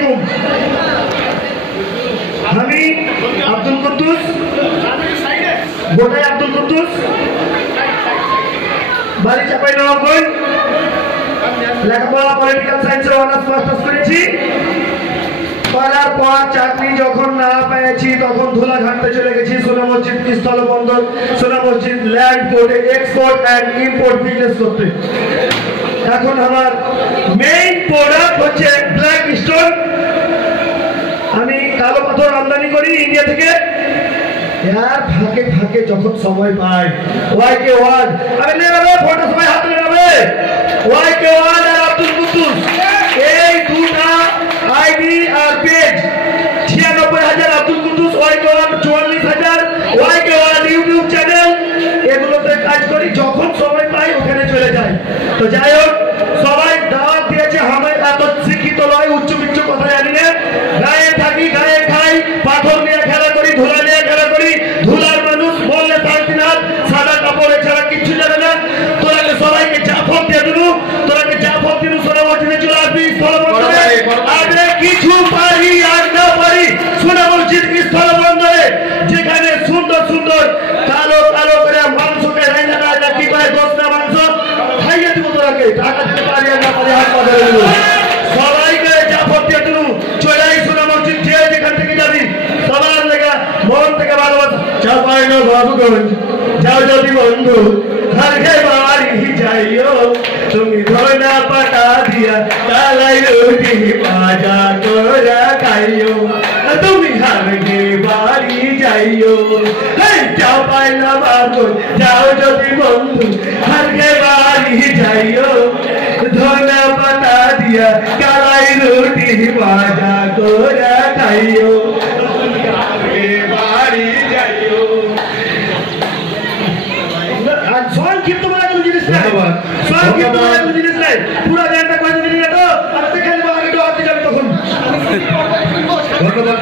আলাইকুম। আমি আব্দুল কুদ্দুস, গোটাই আব্দুল কুদ্দুস, বাড়ি চাঁপাইনবাবগঞ্জ। লেখাপড়া পলিটিক্যাল সায়েন্সে অনার্স মাস্টার্স করেছি। করার পর চাকরি যখন না পেয়েছি তখন ধুলা ঘাটতে চলে গেছি সোনা মসজিদ স্থলবন্দর, সোনা মসজিদ ল্যান্ড পোর্টে এক্সপোর্ট অ্যান্ড ইম্পোর্ট বিজনেস করতে। এখন আমার মেইন প্রোডাক্ট হচ্ছে ব্ল্যাক স্টোন। আমি কালো পাথর আমদানি করি ইন্ডিয়া থেকে। यार फाके फाके যখন সময় পাই ওয়াইকে ওয়ান আমি নেবে ফটো সবাই হাতে নেবে ওয়াইকে ওয়ান আর আব্দুল কুদ্দুস এই দুটা আইডি আর পেজ ৯৬,০০০ আব্দুল কুদ্দুস ওয়াইকে ওয়ান ৪৪,০০০ ওয়াইকে ওয়ান ইউটিউব চ্যানেল এগুলোতে কাজ করি। যখন সময় পাই ওখানে চলে যাই। তো যাই হোক সবাই দাওয়াত দিয়েছে। আমি এত শিক্ষিত নয়, উচ্চ বিচ্ছ কথা জানি না। গায়ে থাকি গায়ে খাই, পাথর নিয়ে খেলা করি, ধুলা নিয়ে খেলা করি। ধুলার মানুষ বললে তার দিনার সাদা কাপড় ছাড়া কিচ্ছু জানে না। তোরাকে সবাইকে জাফর দিয়ে দিলু, তোরাকে জাফর দিলু সোনা মসজিদে চলে আসবি স্থলবন্দরে। আগে কিছু পারি আর না পারি সোনা মসজিদ স্থলবন্দরে যেখানে সুন্দর সুন্দর কালো কালো করে মাংসকে রাইনা রাজা কি করে 10টা মাংস খাইয়ে দিব। তোরাকে টাকা দিতে পারি আর না পারি হাত পাতে দিলু। সবাইকে জাফর দিয়ে দিলু। চলে আই সোনা মসজিদ যে যেখান থেকে যাবি সবার লেগে মন থেকে ভালোবাসা। চাঁপাইনবাবগঞ্জ যাও যদি বন্ধু ঘর গে বাড়ি যাইও তুমি ধনা পাটা দিয়া কালাই রুটি বাজা তোরা খাইও তুমি ঘর গে বাড়ি যাইও। চাঁপাইনবাবগঞ্জ যাও যদি বন্ধু ঘর গে বাড়ি যাইও ধনা পাটা দিয়া কালাই রুটি বাজা তোরা খাইও। সংক্ষিপ্ত বলা কোনো জিনিস নাই, সংক্ষিপ্ত বলা কোনো জিনিস নাই। পুরো গানটা কয়েক মিনিট তো আর দেখে নেবো, আগে তো আপনি যাবেন তখন। ধন্যবাদ।